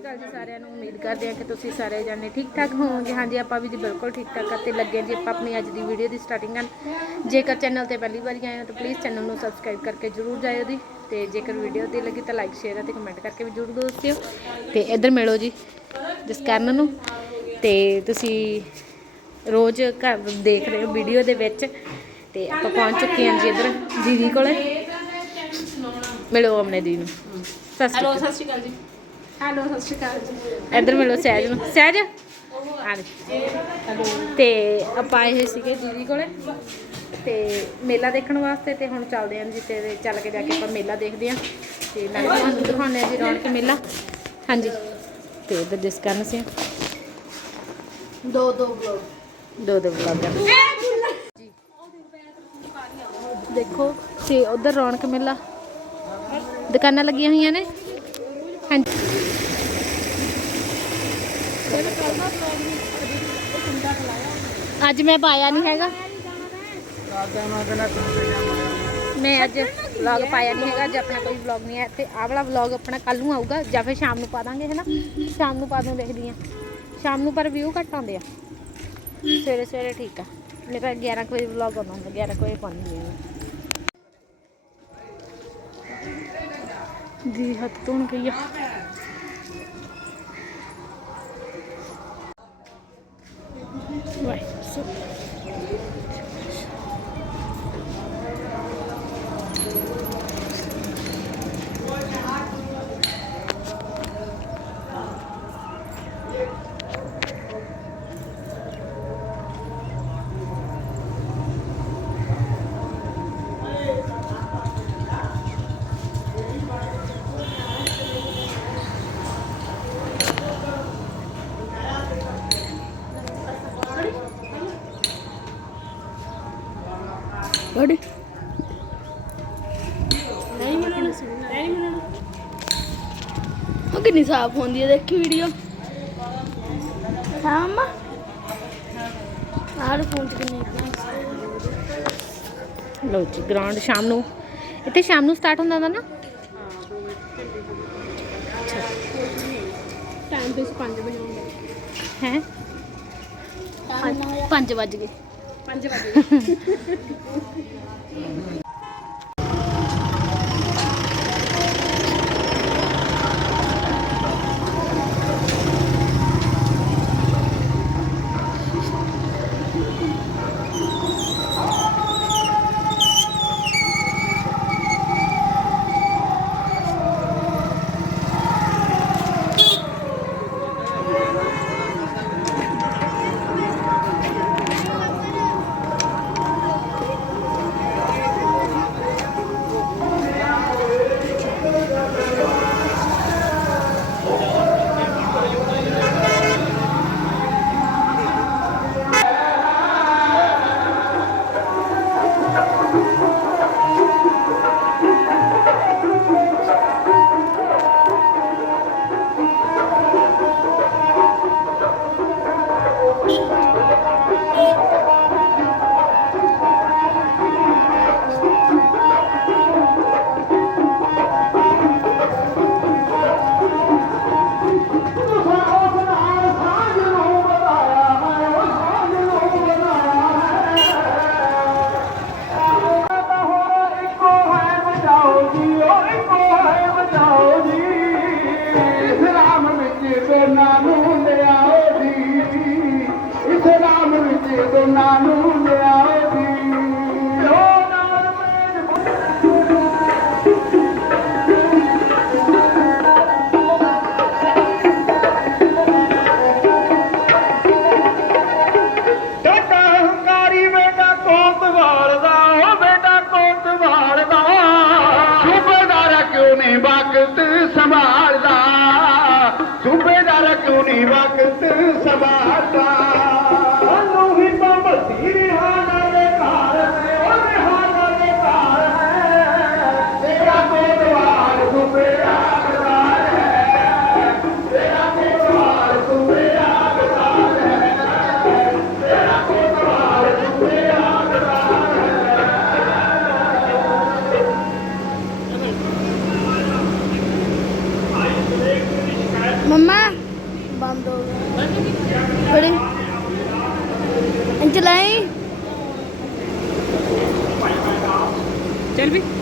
ਸ਼੍ਰੀ ਅਕਾਲ ਜੀ ਸਾਰਿਆਂ ਨੂੰ, ਉਮੀਦ ਕਰਦੇ ਹਾਂ ਕਿ ਤੁਸੀਂ ਸਾਰੇ ਜਾਣੇ ਠੀਕ ਠਾਕ ਹੋਵੋਗੇ। ਹਾਂਜੀ, ਆਪਾਂ ਵੀ ਜੀ ਬਿਲਕੁਲ ਠੀਕ ਠਾਕ ਆ ਤੇ ਲੱਗੇ ਜੀ ਆਪਾਂ ਆਪਣੀ ਅੱਜ ਦੀ ਵੀਡੀਓ ਦੀ ਸਟਾਰਟਿੰਗ ਕਰਨ ਜੇਕਰ ਚੈਨਲ ਤੇ ਪਹਿਲੀ ਵਾਰੀ ਆਏ ਹੋ ਤਾਂ ਪਲੀਜ਼ ਚੈਨਲ ਨੂੰ ਸਬਸਕ੍ਰਾਈਬ ਕਰਕੇ ਜਰੂਰ ਜਾਇਓ ਜੀ। ਤੇ ਜੇਕਰ ਵੀਡੀਓ ਤੇ ਲੱਗੀ ਤਾਂ ਲਾਈਕ ਸ਼ੇਅਰ ਅਤੇ ਕਮੈਂਟ ਕਰਕੇ ਵੀ ਜਰੂਰ ਦੋਸਤਿਓ ਤੇ ਇੱਧਰ ਮਿਲੋ ਜੀ, ਜਸਕਰਨ ਨੂੰ। ਤੇ ਤੁਸੀਂ ਰੋਜ਼ ਘਰ ਦੇਖ ਰਹੇ ਹੋ ਵੀਡੀਓ ਦੇ ਵਿੱਚ। ਤੇ ਆਪਾਂ ਪਹੁੰਚ ਚੁੱਕੇ ਹਾਂ ਜੀ ਇੱਧਰ ਦੀਦੀ ਕੋਲੇ। ਮਿਲੋ ਆਪਣੇ ਦੀ ਨੂੰ। ਸਤਿ ਸ਼੍ਰੀ ਹੈਲੋ ਅਕਾਲ ਸਤਿ ਸ਼੍ਰੀ ਅਕਾਲ ਜੀ। ਹੈਲੋ ਸਤਿ ਸ਼੍ਰੀ ਅਕਾਲ ਜੀ। ਇੱਧਰ ਮਿਲੋ ਸਹਿਜ ਨੂੰ। ਸਹਿਜ? ਆ ਲੈ। ਤੇ ਆਪਾਂ ਆਏ ਹੋਏ ਸੀਗੇ ਦੀਦੀ ਕੋਲੇ। ਤੇ ਮੇਲਾ ਦੇਖਣ ਵਾਸਤੇ ਤੇ ਹੁਣ ਚੱਲਦੇ ਆਂ ਜੀ ਤੇ ਚੱਲ ਕੇ ਜਾ ਕੇ ਆਪਾਂ ਮੇਲਾ ਦੇਖਦੇ ਆਂ। ਤੇ ਨਾਲੇ ਤੁਹਾਨੂੰ ਦਿਖਾਉਂਦੇ ਆਂ ਜੀ ਰੌਣਕ ਮੇਲਾ। ਹਾਂਜੀ। ਤੇ ਇੱਧਰ ਜਿਸ ਕਰਨ ਸੀ ਦੋ ਦੋ ਬਲੌਗ ਦੋ ਦੋ ਵਲੌਗਰ ਦੇਖੋ ਤੇ ਉਧਰ ਰੌਣਕ ਮੇਲਾ। ਦੁਕਾਨਾਂ ਲੱਗੀਆਂ ਹੋਈਆਂ ਨੇ। ਹਾਂਜੀ। ਅੱਜ ਮੈਂ ਪਾਇਆ ਨਹੀਂ ਹੈਗਾ। ਮੈਂ ਅੱਜ ਵਲੌਗ ਪਾਇਆ ਨਹੀਂ ਹੈਗਾ ਅੱਜ ਆਪਣਾ ਕੋਈ ਵਲੌਗ ਨਹੀਂ ਹੈ, ਤੇ ਆਹ ਵਾਲਾ ਵਲੌਗ ਆਪਣਾ ਕੱਲ ਨੂੰ ਆਊਗਾ, ਜਾਂ ਫਿਰ ਸ਼ਾਮ ਨੂੰ ਪਾ ਦਾਂਗੇ, ਹੈਨਾ? ਸ਼ਾਮ ਨੂੰ ਪਾ ਦੂੰ ਦੇਖਦੀ ਆ ਸ਼ਾਮ ਨੂੰ ਪਰ ਵਿਊ ਘੱਟ ਆਉਂਦੇ ਆ। ਸਵੇਰੇ ਸਵੇਰੇ ਠੀਕ ਆ। ਮੇਰਾ 11 ਕੁ ਵਜੇ ਵਲੌਗ ਆਉਂਦਾ ਹੁੰਦਾ 11 ਕੁ ਵਜੇ ਪਾਉਂਦੀ ਹਾਂ ਜੀ, ਹੱਥ ਧੋਣ ਗਈ ਆ ਵਾਹ ਸੋ ਨਹੀਂ ਨਹੀਂ ਉਹ ਕਿੰਨੀ ਸਾਫ਼ ਹੁੰਦੀ ਹੈ ਦੇਖੀ ਵੀਡੀਓ ਹਾਂ ਮਾ। ਆਹ ਫੋਨ ਚ ਕਿੰਨੀ ਲੋ ਜੀ ਗਰਾਊਂਡ ਸ਼ਾਮ ਨੂੰ। ਇੱਥੇ ਸ਼ਾਮ ਨੂੰ ਸਟਾਰਟ ਹੁੰਦਾ ਨਾ? ਟਾਈਮ ਤੇ 5 ਵਜੇ ਹੈ? 5 ਵਜ। ਗਏ 5 ਵਜੇ ਇਸਲਾਮ ਵਿੱਚ ਨੂੰ ਲਿਆਓ ਜੀ ਉਹ ਨਾਲ ਟਾਟਾ ਹੰਕਾਰੀ ਬੇਟਾ ਕੋਤਵਾਲ ਦਾ ਉਹ ਬੇਟਾ ਕੋਤਵਾਲ ਦਾ ਸੂਬੇਦਾਰ ਕਿਉਂ ਨਹੀਂ ਵਕਤ ਸੰਭਾਲਦਾ ਸੂਬੇਦਾਰ ਕਿਉਂ ਨਹੀਂ ਵਕਤ ਸੰਭਾਲਦਾ। ਚਲਾਈ ਚੱਲ ਵੀ ਸਾਡੇ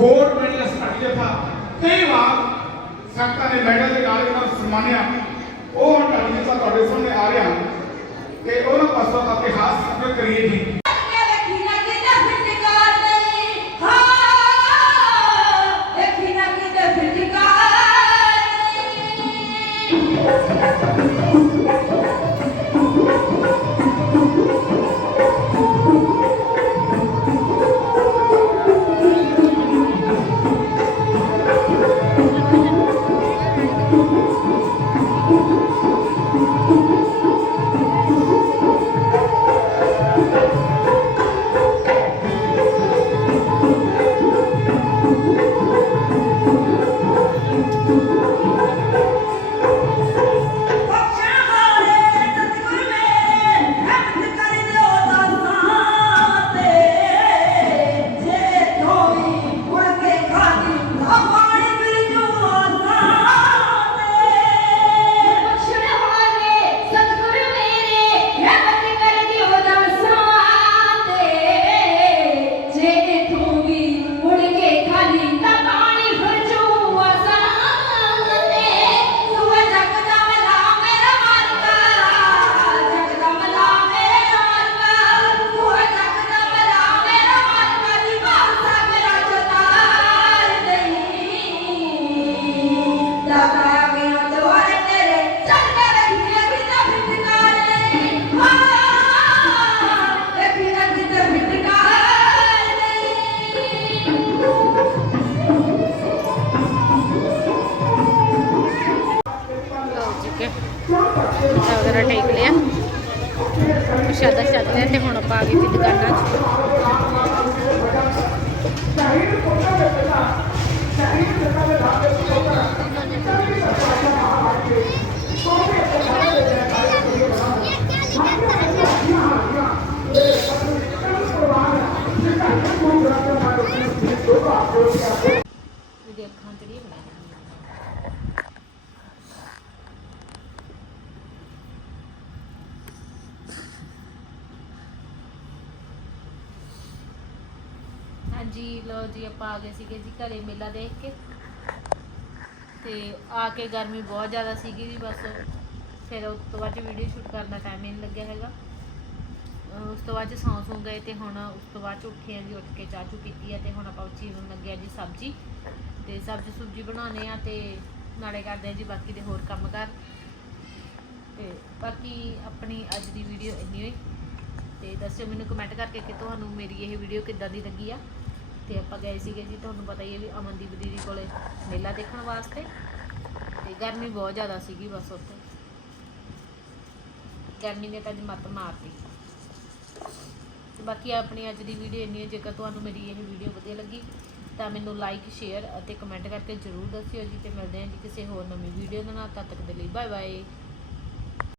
ਗੋਲਡ ਮੈਡਲ ਸਾਡੀ ਜਥਾ ਕਈ ਵਾਰ ਸੰਗਤਾਂ ਨੇ ਮੈਡਲ ਦੇ ਨਾਲ ਇਹਨਾਂ ਸਨਮਾਨਿਆ। ਉਹ ਹੁਣ ਤੁਹਾਡੀ ਜਥਾ ਤੁਹਾਡੇ ਸਾਹਮਣੇ ਆ ਰਿਹਾ ਤੇ ਉਹਨਾਂ ਪਾਸੋਂ ਆਪਣੇ ਹਾਸ ਸਫਰ ਕਰੀਏ ਜੀ ਲਓ ਪ੍ਰਸ਼ਾਦਾ ਛਕ ਲਿਆ ਤੇ ਹੁਣ ਆਪਾਂ ਆ ਗਏ ਸੀ ਦੁਕਾਨਾਂ 'ਚ ਇਹਦੇ ਅੱਖਾਂ ਤੇ ਨਹੀਂ ਬਣਾਇਆ ਹਾਂਜੀ, ਲਓ ਜੀ, ਆਪਾਂ ਆ ਗਏ ਸੀਗੇ ਜੀ ਘਰੇ ਮੇਲਾ ਦੇਖ ਕੇ। ਤੇ ਆ ਕੇ ਗਰਮੀ ਬਹੁਤ ਜ਼ਿਆਦਾ ਸੀਗੀ ਜੀ, ਬਸ। ਫਿਰ ਉਸ ਤੋਂ ਬਾਅਦ ਵੀਡੀਓ ਸ਼ੂਟ ਕਰਨ ਦਾ ਟਾਈਮ ਹੀ ਨਹੀਂ ਲੱਗਿਆ ਹੈਗਾ। ਉਸ ਤੋਂ ਬਾਅਦ 'ਚ ਸੌਂ ਸੌਂ ਗਏ ਤੇ ਹੁਣ ਉਸ ਤੋਂ ਬਾਅਦ 'ਚ ਉੱਠੇ ਆ ਜੀ ਉੱਠ ਕੇ ਚਾਹ ਚੂ ਪੀਤੀ ਆ ਤੇ ਹੁਣ ਆਪਾਂ ਉੱਚੀ ਲੱਗੇ ਆ ਜੀ ਸਬਜ਼ੀ। ਤੇ ਸਬਜ਼ੀ ਸੁਬਜ਼ੀ ਬਣਾਉਣੇ ਆ ਤੇ ਨਾਲੇ ਕਰਦੇ ਆ ਜੀ ਬਾਕੀ ਦੇ ਹੋਰ ਕੰਮ ਕਰ ਤੇ ਬਾਕੀ ਆਪਣੀ ਅੱਜ ਦੀ ਵੀਡੀਓ ਇੰਨੀ ਹੋਈ। ਤੇ ਦੱਸਿਓ ਮੈਨੂੰ ਕਮੈਂਟ ਕਰਕੇ ਕਿ ਤੁਹਾਨੂੰ ਮੇਰੀ ਇਹ ਵੀਡੀਓ ਕਿੱਦਾਂ ਦੀ ਲੱਗੀ ਆ। ਤੇ ਆਪਾਂ ਗਏ ਸੀਗੇ ਜੀ, ਤੁਹਾਨੂੰ ਪਤਾ ਹੀ ਹੈ ਵੀ ਅਮਨਦੀਪ ਦੀਦੀ ਕੋਲੇ ਮੇਲਾ ਦੇਖਣ ਵਾਸਤੇ ਤੇ ਗਰਮੀ ਬਹੁਤ ਜ਼ਿਆਦਾ ਸੀਗੀ ਬਸ ਉੱਥੇ। ਗਰਮੀ ਨੇ ਤਾਂ ਅੱਜ ਮੱਤ ਮਾਰਤੀ। ਤੇ ਬਾਕੀ ਆਪਣੀ ਅੱਜ ਦੀ ਵੀਡੀਓ ਇੰਨੀ ਹੈ, ਜੇਕਰ ਤੁਹਾਨੂੰ ਮੇਰੀ ਇਹ ਵੀਡੀਓ ਵਧੀਆ ਲੱਗੀ, ਤਾਂ ਮੈਨੂੰ ਲਾਈਕ ਸ਼ੇਅਰ ਅਤੇ ਕਮੈਂਟ ਕਰਕੇ ਜਰੂਰ ਦੱਸਿਓ ਜੀ ਤੇ ਮਿਲਦੇ ਹਾਂ ਜੀ ਕਿਸੇ ਹੋਰ ਨਵੀਂ ਵੀਡੀਓ ਦੇ ਨਾਲ, ਤਦ ਤੱਕ ਦੇ ਲਈ ਬਾਏ ਬਾਏ